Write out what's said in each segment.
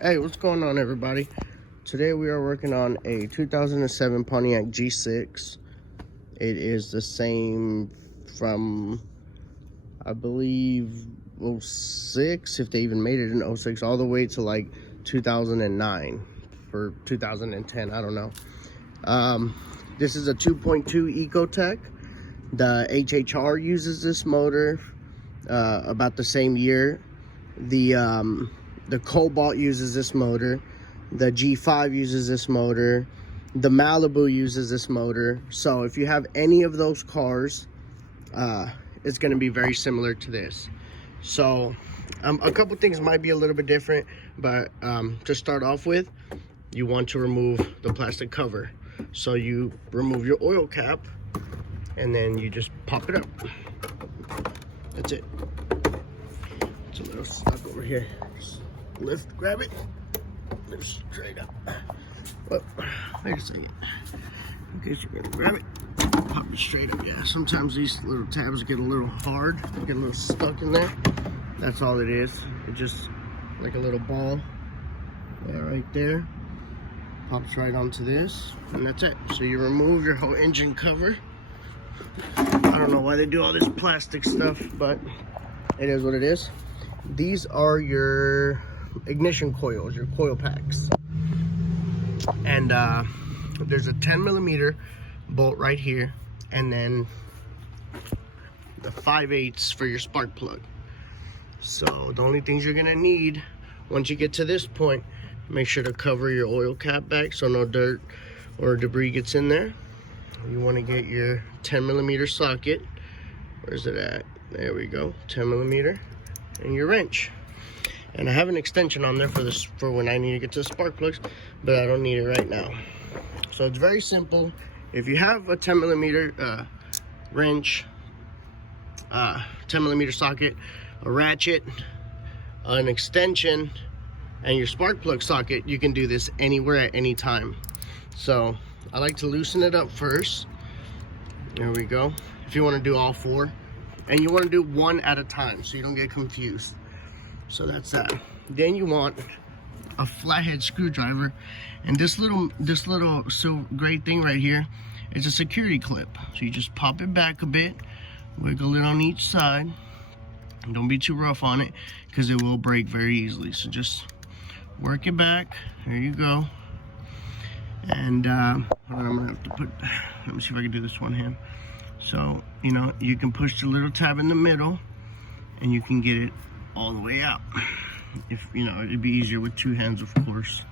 Hey, what's going on, everybody? Today we are working on a 2007 Pontiac G6. It is the same from, I believe, '06, if they even made it in '06, all the way to like 2009 or 2010, I don't know. This is a 2.2 ecotec. The HHR uses this motor about the same year. The Cobalt uses this motor. The G5 uses this motor. The Malibu uses this motor. So if you have any of those cars, it's going to be very similar to this. So a couple things might be a little bit different, but to start off with, you want to remove the plastic cover. So you remove your oil cap and then you just pop it up. That's it. It's a little stuck over here. Just lift, grab it, lift straight up. Well, wait a second. In case you're gonna grab it, pop it straight up. Yeah, sometimes these little tabs get a little hard, get a little stuck in there. That's all it is. It just like a little ball. Yeah, right there. Pops right onto this, and that's it. So you remove your whole engine cover. I don't know why they do all this plastic stuff, but it is what it is. These are your ignition coils, your coil packs. And there's a 10mm bolt right here, and then the 5/8 for your spark plug. So the only things you're gonna need once you get to this point, make sure to cover your oil cap back so no dirt or debris gets in there. You want to get your 10mm socket. Where's it at? There we go, 10mm, and your wrench. And I have an extension on there for this, for when I need to get to the spark plugs, but I don't need it right now. So it's very simple. If you have a 10mm wrench, 10mm socket, a ratchet, an extension, and your spark plug socket, you can do this anywhere at any time. So I like to loosen it up first. There we go. If you want to do all four, and you want to do one at a time so you don't get confused. So that's that. Then you want a flathead screwdriver, and this little gray thing right here is a security clip. So you just pop it back a bit, wiggle it on each side. Don't be too rough on it because it will break very easily. So just work it back. There you go. And hold on, I'm gonna have to put, let me see if I can do this one hand. So, you know, you can push the little tab in the middle and you can get it all the way out. If, you know, it'd be easier with two hands, of course.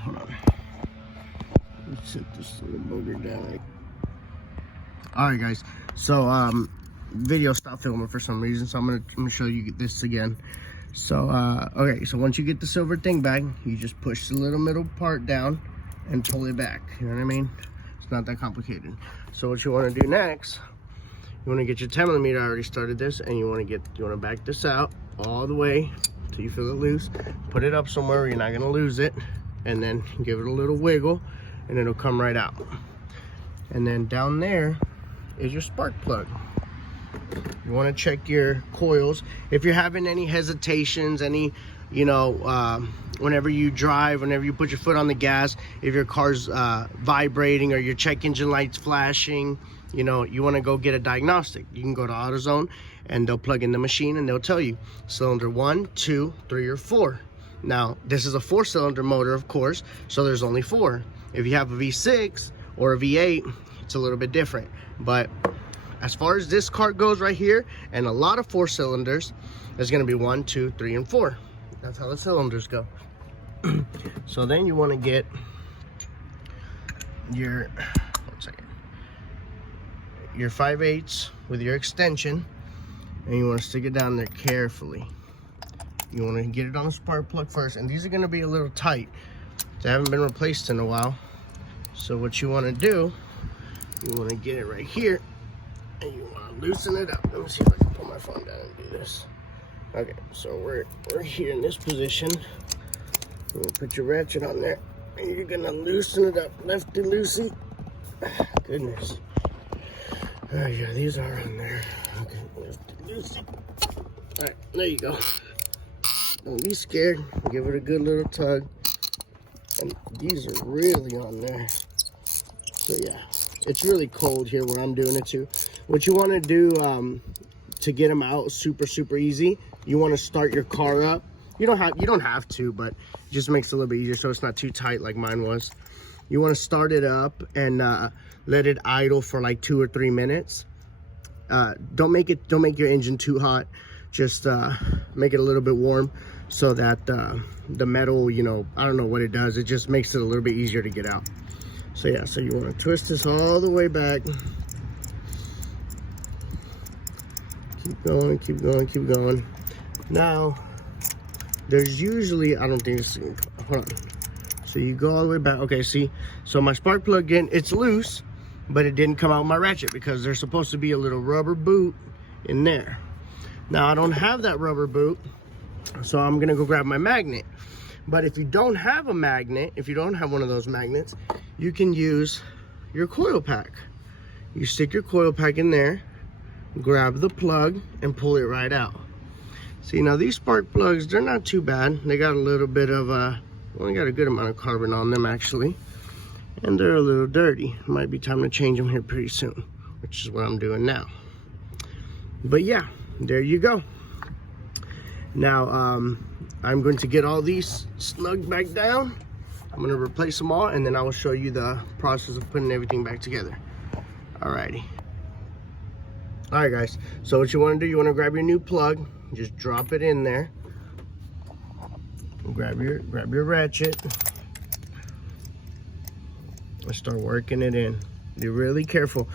Hold on. Let's set this little motor down. Alright guys, so video stopped filming for some reason, so I'm gonna show you this again. So okay, so once you get the silver thing back, you just push the little middle part down and pull it back. You know what I mean? It's not that complicated. So what you want to do next, you want to get your 10mm. I already started this, and you want to back this out all the way till you feel it loose. Put it up somewhere where you're not gonna lose it, and then give it a little wiggle, and it'll come right out. And then down there is your spark plug. You want to check your coils. If you're having any hesitations, any, you know, whenever you drive, whenever you put your foot on the gas, if your car's vibrating or your check engine light's flashing, you know, you want to go get a diagnostic. You can go to AutoZone and they'll plug in the machine and they'll tell you cylinder 1, 2, 3, or 4. Now, this is a 4-cylinder motor, of course, so there's only 4. If you have a V6 or a V8, it's a little bit different. But as far as this car goes right here, and a lot of 4 cylinders, there's gonna be 1, 2, 3, and 4. That's how the cylinders go. So then you wanna get your, one second, your 5/8 with your extension, and you wanna stick it down there carefully. You wanna get it on the spark plug first, and these are gonna be a little tight. They haven't been replaced in a while. So what you wanna do, you wanna get it right here, and you want to loosen it up. Let me see if I can put my phone down and do this. Okay, so we're here in this position. You'll put your ratchet on there, and you're gonna loosen it up, lefty loosey. Goodness. Oh yeah, these are on there. Okay, lefty loosey. All right, there you go. Don't be scared. Give it a good little tug. And these are really on there. So yeah, it's really cold here where I'm doing it too. What you want to do to get them out super easy, you want to start your car up. You don't have to, but it just makes it a little bit easier so it's not too tight like mine was. You want to start it up and let it idle for like 2 or 3 minutes. Don't make your engine too hot. Just make it a little bit warm so that the metal, you know, I don't know what it does. It just makes it a little bit easier to get out. So yeah, so you want to twist this all the way back. Keep going, keep going, keep going. Now, there's usually, I don't think it's, hold on. So you go all the way back. Okay, see, so my spark plug in, it's loose, but it didn't come out my ratchet because there's supposed to be a little rubber boot in there. Now, I don't have that rubber boot, so I'm gonna go grab my magnet. But if you don't have a magnet, if you don't have one of those magnets, you can use your coil pack. You stick your coil pack in there, grab the plug, and pull it right out. See, now these spark plugs, they're not too bad. They got a little bit of well, they got a good amount of carbon on them actually. And they're a little dirty. Might be time to change them here pretty soon, which is what I'm doing now. But yeah, there you go. Now, I'm going to get all these snugged back down. I'm going to replace them all, and then I will show you the process of putting everything back together. Alrighty. Alright guys, so what you want to do, you want to grab your new plug, just drop it in there. Grab your ratchet. And start working it in. Be really careful.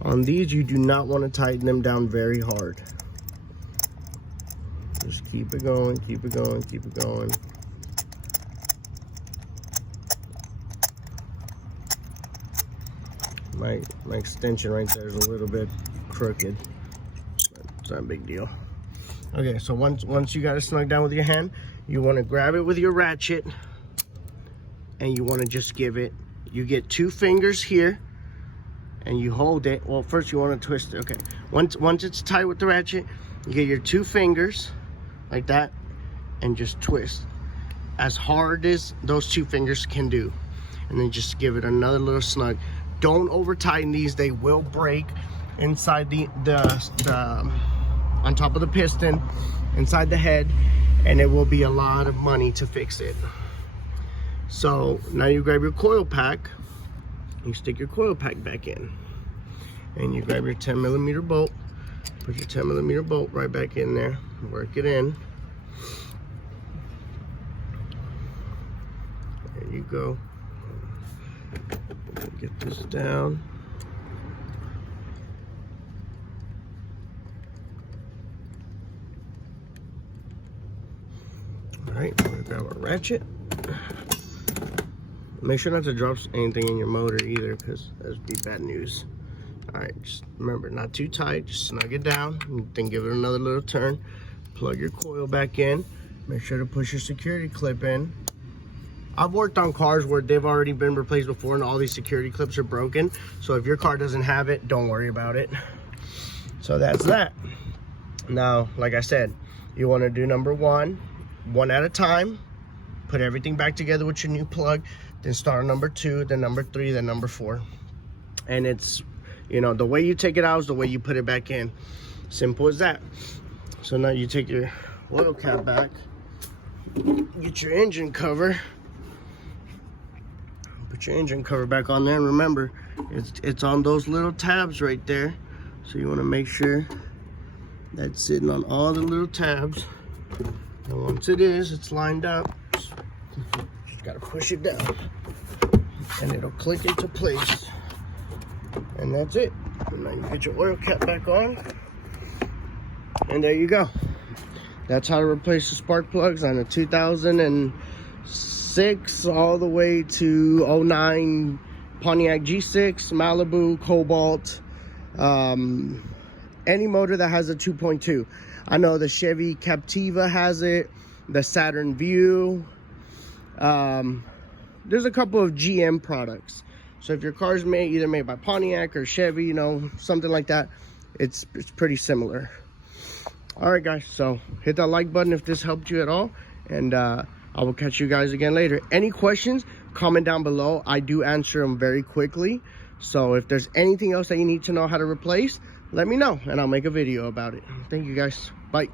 On these, you do not want to tighten them down very hard. Just keep it going, keep it going, keep it going. My extension right there is a little bit crooked, but it's not a big deal. Okay, so once you got it snug down with your hand, you want to grab it with your ratchet, and you want to just give it, you get 2 fingers here, and you hold it. Well, first you want to twist it. Okay, once it's tight with the ratchet, you get your 2 fingers like that, and just twist as hard as those 2 fingers can do, and then just give it another little snug. Don't over tighten these, they will break inside the on top of the piston, inside the head, and it will be a lot of money to fix it. So now you grab your coil pack, you stick your coil pack back in, and you grab your 10mm bolt, put your 10mm bolt right back in there, work it in. There you go. Get this down. All right, we're gonna grab our ratchet. Make sure not to drop anything in your motor either, because that would be bad news. All right, just remember, not too tight, just snug it down, and then give it another little turn. Plug your coil back in. Make sure to push your security clip in. I've worked on cars where they've already been replaced before and all these security clips are broken. So if your car doesn't have it, don't worry about it. So that's that. Now, like I said, you want to do number 1 at a time. Put everything back together with your new plug. Then start number 2, then number 3, then number 4. And it's, you know, the way you take it out is the way you put it back in. Simple as that. So now you take your oil cap back. Get your engine cover. Put your engine cover back on there, and remember, it's on those little tabs right there. So you want to make sure that's sitting on all the little tabs. And once it is, it's lined up. Just gotta push it down, and it'll click into place. And that's it. And now you get your oil cap back on, and there you go. That's how to replace the spark plugs on a 2006 all the way to 09 Pontiac G6, Malibu, Cobalt, any motor that has a 2.2. I know the Chevy Captiva has it, the Saturn View. There's a couple of GM products. So if your car's either made by Pontiac or Chevy, you know, something like that, it's pretty similar. All right, guys, so hit that like button if this helped you at all, And I will catch you guys again later. Any questions, comment down below. I do answer them very quickly. So if there's anything else that you need to know how to replace, let me know and I'll make a video about it. Thank you guys. Bye.